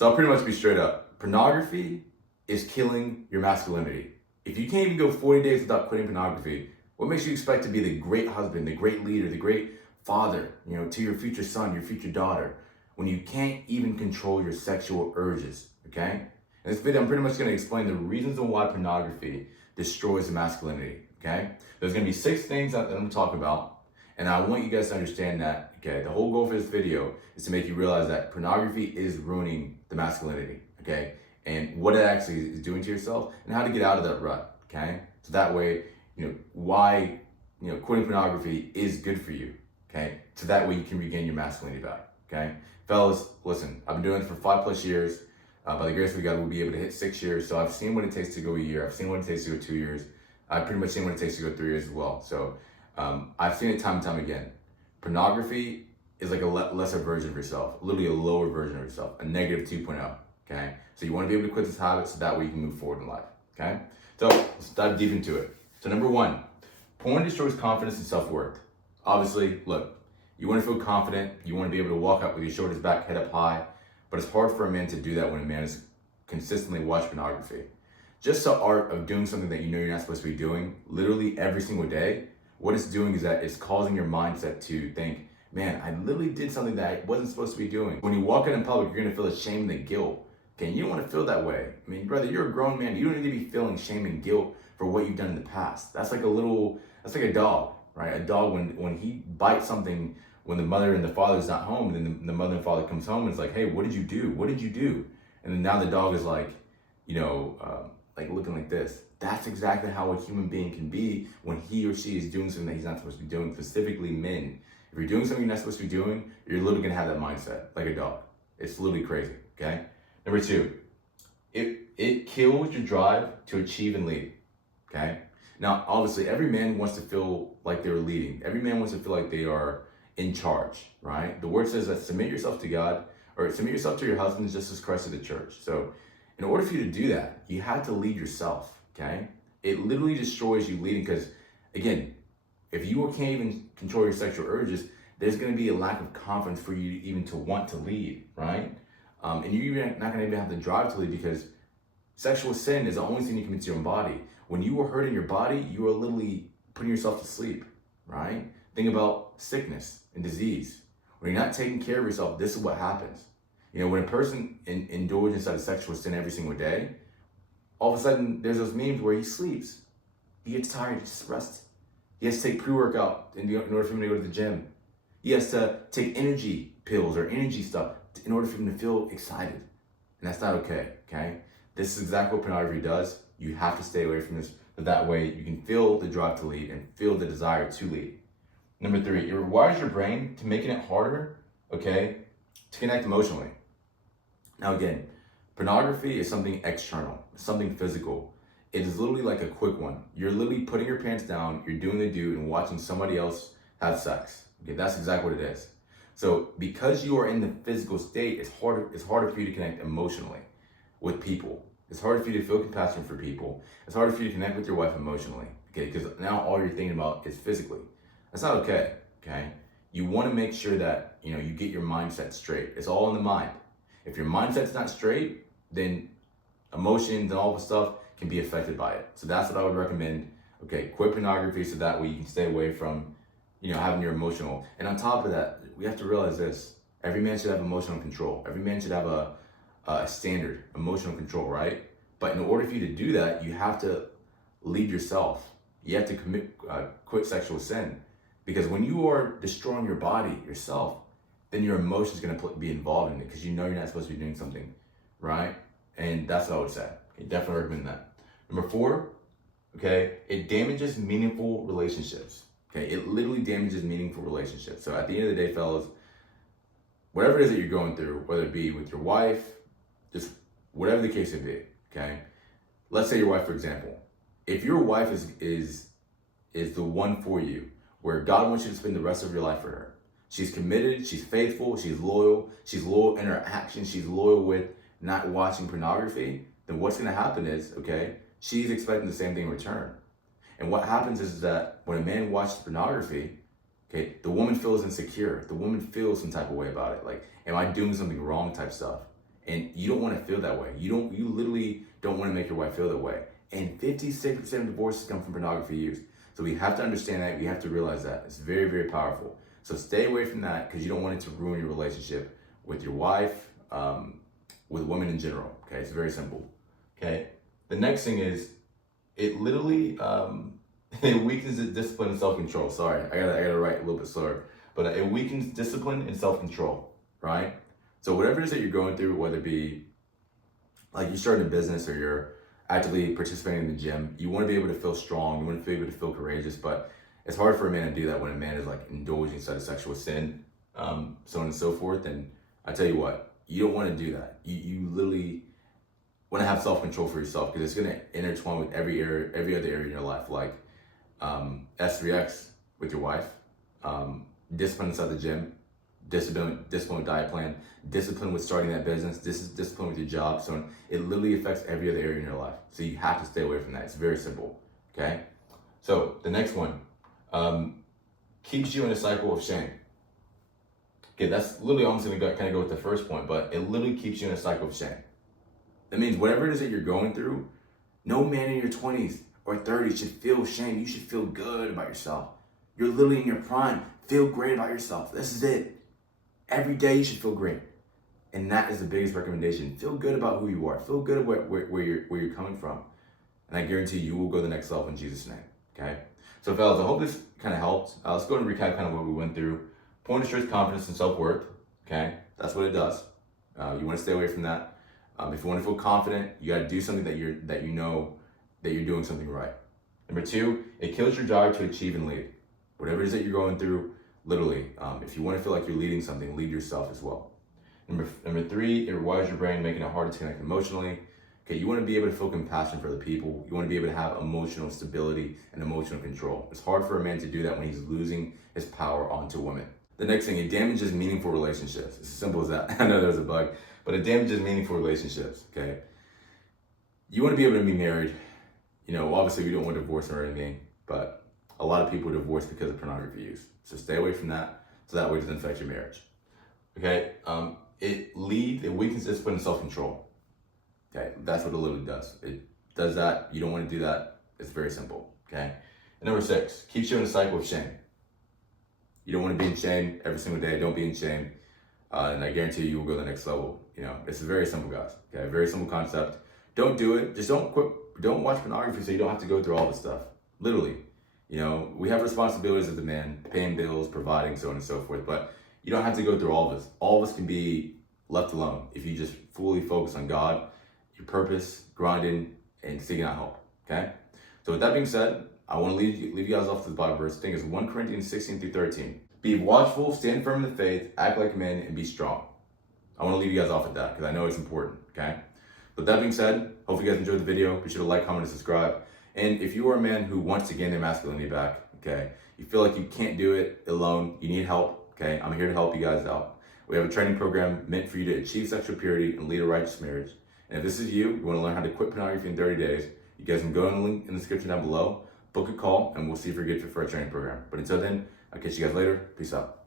So I'll pretty much be straight up. Pornography is killing your masculinity. If you can't even go 40 days without quitting pornography, what makes you expect to be the great husband, the great leader, the great father, to your future son, your future daughter, when you can't even control your sexual urges, okay? In this video, I'm pretty much gonna explain the reasons on why pornography destroys the masculinity, okay? There's gonna be 6 things that I'm gonna talk about, and I want you guys to understand that, okay? The whole goal for this video is to make you realize that pornography is ruining the masculinity, okay? And what it actually is doing to yourself and how to get out of that rut, okay? So that way, why, quitting pornography is good for you, okay? So that way you can regain your masculinity back, okay? Fellas, listen, I've been doing this for 5+ years. By the grace of God, we'll be able to hit 6 years. So I've seen what it takes to go a year. I've seen what it takes to go 2 years. I've pretty much seen what it takes to go 3 years as well. So I've seen it time and time again. Pornography is like a lesser version of yourself, literally a lower version of yourself, a negative 2.0, okay? So you want to be able to quit this habit so that way you can move forward in life, okay? So let's dive deep into it. So number 1, porn destroys confidence and self-worth. Obviously, look, you want to feel confident. You want to be able to walk up with your shoulders back, head up high. But it's hard for a man to do that when a man is consistently watching pornography. Just the art of doing something that you know you're not supposed to be doing, literally every single day, what it's doing is that it's causing your mindset to think, man, I literally did something that I wasn't supposed to be doing. When you walk out in public, you're gonna feel the shame and the guilt. Okay, and you don't wanna feel that way. I mean, brother, you're a grown man. You don't need to be feeling shame and guilt for what you've done in the past. That's like a dog, right? A dog, when he bites something, when the mother and the father is not home, and then the mother and father comes home and it's like, hey, what did you do? What did you do? And then now the dog is like, like looking like this. That's exactly how a human being can be when he or she is doing something that he's not supposed to be doing, specifically men. If you're doing something you're not supposed to be doing, you're literally gonna have that mindset, like a dog. It's literally crazy, okay? Number 2, it kills your drive to achieve and lead, okay? Now, obviously, every man wants to feel like they're leading. Every man wants to feel like they are in charge, right? The word says that submit yourself to God, or submit yourself to your husbands just as Christ to the church. So in order for you to do that, you have to lead yourself, okay? It literally destroys you leading because, again, if you can't even control your sexual urges, there's gonna be a lack of confidence for you even to want to lead, right? And you're even not gonna even have the drive to lead because sexual sin is the only sin you commit to your own body. When you are hurting your body, you are literally putting yourself to sleep, right? Think about sickness and disease. When you're not taking care of yourself, this is what happens. When a person indulges inside of sexual sin every single day, all of a sudden there's those memes where he sleeps. He gets tired, he just rests. He has to take pre-workout in order for him to go to the gym. He has to take energy pills or energy stuff in order for him to feel excited. And that's not okay, okay? This is exactly what pornography does. You have to stay away from this, so that way you can feel the drive to lead and feel the desire to lead. Number 3, it rewires your brain to making it harder, okay, to connect emotionally. Now again, pornography is something external, something physical. It is literally like a quick one. You're literally putting your pants down, you're doing the do and watching somebody else have sex. Okay, that's exactly what it is. So because you are in the physical state, it's harder for you to connect emotionally with people. It's harder for you to feel compassion for people. It's harder for you to connect with your wife emotionally, okay? Because now all you're thinking about is physically. That's not okay, okay? You want to make sure that, you get your mindset straight. It's all in the mind. If your mindset's not straight, then emotions and all the stuff can be affected by it. So that's what I would recommend. Okay, quit pornography so that way you can stay away from, having your emotional. And on top of that, we have to realize this. Every man should have emotional control. Every man should have a standard, emotional control, right? But in order for you to do that, you have to lead yourself. You have to quit sexual sin. Because when you are destroying your body, yourself, then your emotions going to be involved in it because you're not supposed to be doing something, right? And that's what I would say. Okay, definitely recommend that. Number 4, okay, it damages meaningful relationships. Okay, it literally damages meaningful relationships. So at the end of the day, fellas, whatever it is that you're going through, whether it be with your wife, just whatever the case may be, okay? Let's say your wife, for example. If your wife is the one for you, where God wants you to spend the rest of your life for her. She's committed, she's faithful, she's loyal in her actions, she's loyal with not watching pornography, then what's gonna happen is, okay, she's expecting the same thing in return. And what happens is that when a man watches pornography, okay, the woman feels insecure. The woman feels some type of way about it. Like, am I doing something wrong type stuff? And you don't want to feel that way. You literally don't want to make your wife feel that way. And 56% of divorces come from pornography use. So we have to understand that. We have to realize that. It's very, very powerful. So stay away from that because you don't want it to ruin your relationship with your wife, with women in general. Okay, it's very simple. Okay. The next thing is it literally it weakens the discipline and self-control. Sorry, I gotta write a little bit slower. But it weakens discipline and self-control, right? So whatever it is that you're going through, whether it be like you're starting a business or you're actively participating in the gym, you want to be able to feel strong. You want to be able to feel courageous, but it's hard for a man to do that when a man is like indulging in such a sexual sin, so on and so forth. And I tell you what, you don't want to do that. You literally want to have self-control for yourself because it's going to intertwine with every other area in your life, like S3X with your wife, discipline inside the gym, discipline with diet plan, discipline with starting that business, discipline with your job. So it literally affects every other area in your life. So you have to stay away from that. It's very simple. Okay. So the next one keeps you in a cycle of shame. Okay, that's literally almost going to kind of go with the first point, but it literally keeps you in a cycle of shame. That means whatever it is that you're going through, no man in your 20s or 30s should feel shame. You should feel good about yourself. You're literally in your prime. Feel great about yourself. This is it. Every day you should feel great. And that is the biggest recommendation. Feel good about who you are. Feel good about where you're coming from. And I guarantee you will go to the next level in Jesus' name. Okay? So fellas, I hope this kind of helped. Let's go and recap kind of what we went through. Porn destroys confidence and self-worth. Okay? That's what it does. You want to stay away from that. If you want to feel confident, you got to do something that you know that you're doing something right. Number 2, it kills your desire to achieve and lead. Whatever it is that you're going through, literally, if you want to feel like you're leading something, lead yourself as well. Number 3, it rewires your brain, making it hard to connect emotionally. Okay, you want to be able to feel compassion for other people. You want to be able to have emotional stability and emotional control. It's hard for a man to do that when he's losing his power onto women. The next thing, it damages meaningful relationships. It's as simple as that. I know there's a bug, but it damages meaningful relationships, okay? You want to be able to be married. You know, obviously we don't want divorce or anything, but a lot of people divorce because of pornography use. So stay away from that, so that way it doesn't affect your marriage. Okay, it weakens discipline and self-control. Okay, that's what it literally does. It does that. You don't want to do that. It's very simple. Okay, and number 6, keeps you in a cycle of shame. You don't want to be in shame every single day. Don't be in shame, and I guarantee you will go to the next level. You know, it's very simple, guys. Okay, very simple concept. Don't do it. Just don't quit. Don't watch pornography so you don't have to go through all this stuff. Literally, you know, we have responsibilities as a man, paying bills, providing, so on and so forth. But you don't have to go through all of this. All of us can be left alone if you just fully focus on God, your purpose, grinding, and seeking out help. Okay. So with that being said, I want to leave you guys off to the Bible verse. I think it's 1 Corinthians 16-13. Be watchful, stand firm in the faith, act like men, and be strong. I want to leave you guys off with that because I know it's important. Okay. With that being said, hope you guys enjoyed the video. Be sure to like, comment, and subscribe. And if you are a man who wants to gain their masculinity back, okay, you feel like you can't do it alone, you need help, okay, I'm here to help you guys out. We have a training program meant for you to achieve sexual purity and lead a righteous marriage. And if this is you want to learn how to quit pornography in 30 days, you guys can go on the link in the description down below, book a call, and we'll see if you're good for our training program. But until then, I'll catch you guys later. Peace out.